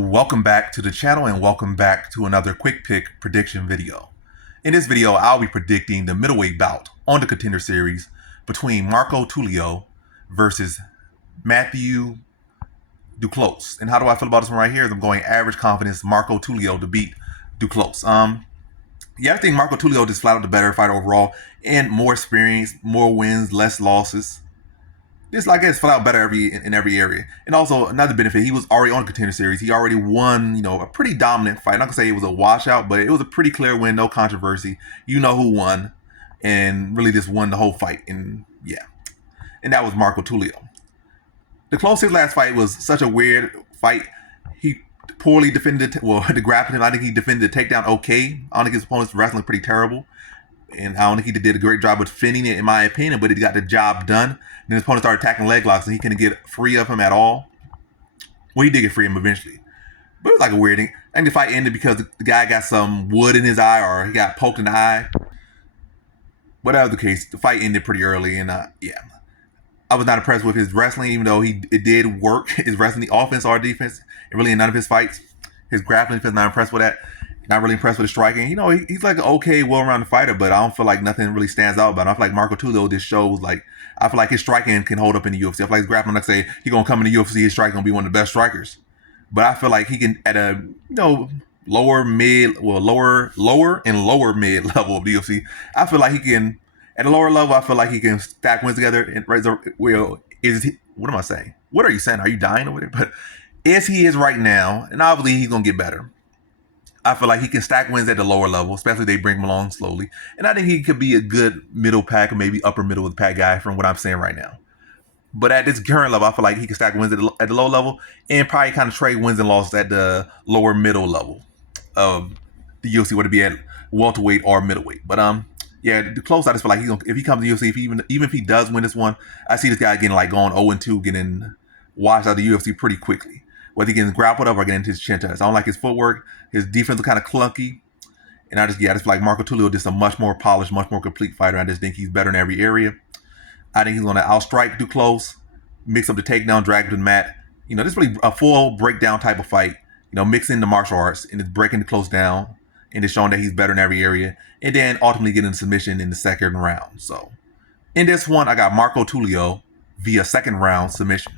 Welcome back to the channel and welcome back to another quick pick prediction video. In this video, I'll be predicting the middleweight bout on the Contender Series between Matthieu Tulio versus Matthieu Duclos. And how do I feel about this one right here? I'm going average confidence Matthieu Tulio to beat Duclos. I think Matthieu Tulio just flat out the better fighter overall and more experience, more wins, less losses. Just like it's flat out better in every area. And also another benefit, he was already on the Contender Series. He already won, a pretty dominant fight. I'm not gonna say it was a washout, but it was a pretty clear win, no controversy. You know who won, and really just won the whole fight. And yeah, and that was Matthieu Tulio. Duclos, his last fight was such a weird fight. He poorly defended the grappling. I think he defended the takedown okay. I don't think his opponent's wrestling pretty terrible. And I don't think he did a great job with defending it, in my opinion, but he got the job done. And his opponent started attacking leg locks, and he couldn't get free of him at all. Well, he did get free of him eventually. But it was like a weird thing. I think the fight ended because the guy got some wood in his eye, or he got poked in the eye. Whatever the case, the fight ended pretty early, and yeah. I was not impressed with his wrestling, even though it did work. His wrestling, the offense or defense, and really in none of his fights. His grappling defense, not impressed with that. Not really impressed with his striking. He's like an okay, well-rounded fighter, but I don't feel like nothing really stands out about him. I feel like Matthieu Tulio just shows I feel like his striking can hold up in the UFC. I feel like his grappling, like say, he's gonna come in the UFC, his striking gonna be one of the best strikers. But I feel like he can at a lower mid and lower mid level of the UFC. I feel like he can at a lower level. I feel like he can stack wins together. And what am I saying? What are you saying? Are you dying over there? But as he is right now, and obviously he's gonna get better. I feel like he can stack wins at the lower level, especially if they bring him along slowly. And I think he could be a good middle pack or maybe upper middle of the pack guy from what I'm saying right now. But at this current level, I feel like he can stack wins at the low level and probably kind of trade wins and losses at the lower middle level of the UFC, whether it be at welterweight or middleweight. But yeah, the close, I just feel like if he comes to the UFC, even if he does win this one, I see this guy getting going 0-2, getting washed out of the UFC pretty quickly. Whether he gets grappled up or getting into his chin touch. I don't like his footwork. His defense is kind of clunky. And I just feel like Matthieu Tulio is just a much more polished, much more complete fighter. I just think he's better in every area. I think he's going to outstrike Duclos, mix up the takedown, drag him to the mat. This is really a full breakdown type of fight. Mixing the martial arts and it's breaking Duclos down and it's showing that he's better in every area. And then ultimately getting the submission in the second round. So in this one, I got Matthieu Tulio via second round submission.